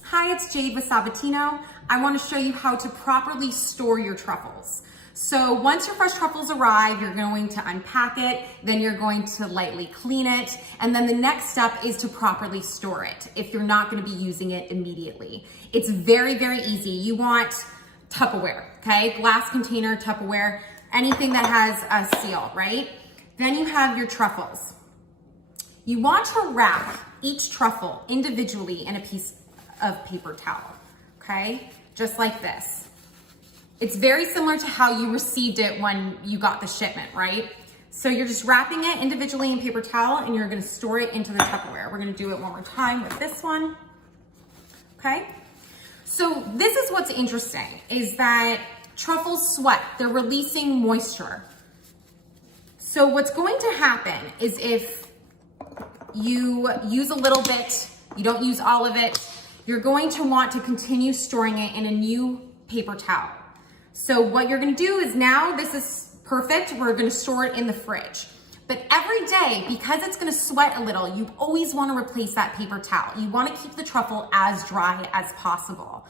Hi, it's Jade with Sabatino. I want to show you how to properly store your truffles. So once your fresh truffles arrive, you're going to unpack it, then you're going to lightly clean it, and then the next step is to properly store it if you're not going to be using it immediately. It's very, very easy. You want Tupperware, okay? Glass container, Tupperware, anything that has a seal, right? Then you have your truffles. You want to wrap each truffle individually in a piece of paper towel, okay? Just like this. It's very similar to how you received it when you got the shipment, right? So you're just wrapping it individually in paper towel and you're gonna store it into the Tupperware. We're gonna do it one more time with this one, okay? So this is what's interesting, is that truffles sweat, they're releasing moisture. So what's going to happen is if you use a little bit, you don't use all of it, you're going to want to continue storing it in a new paper towel. So what you're gonna do is, now this is perfect, we're gonna store it in the fridge. But every day, because it's gonna sweat a little, you always wanna replace that paper towel. You wanna keep the truffle as dry as possible.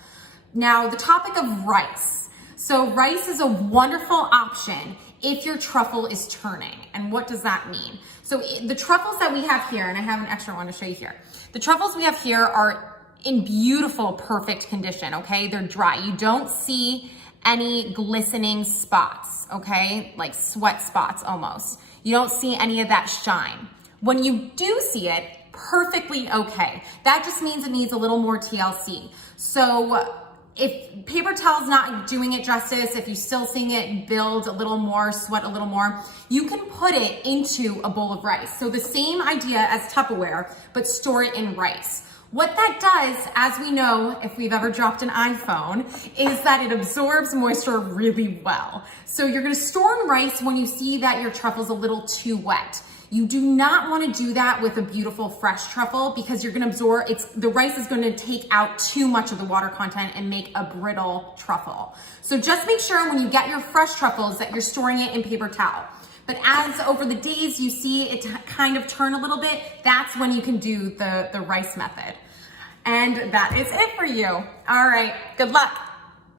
Now, the topic of rice. So rice is a wonderful option if your truffle is turning. And what does that mean? So the truffles that we have here, and I have an extra one to show you here. The truffles we have here are in beautiful, perfect condition, okay? They're dry. You don't see any glistening spots, okay? Like sweat spots almost. You don't see any of that shine. When you do see it, perfectly okay. That just means it needs a little more TLC. So if paper towel's not doing it justice, if you're still seeing it build a little more, sweat a little more, you can put it into a bowl of rice. So the same idea as Tupperware, but store it in rice. What that does, as we know, if we've ever dropped an iPhone, is that it absorbs moisture really well. So you're gonna store in rice when you see that your truffle's a little too wet. You do not wanna do that with a beautiful fresh truffle, because you're gonna absorb, the rice is gonna take out too much of the water content and make a brittle truffle. So just make sure when you get your fresh truffles that you're storing it in paper towel. But as over the days you see it kind of turn a little bit, that's when you can do the rice method. And that is it for you. All right, good luck.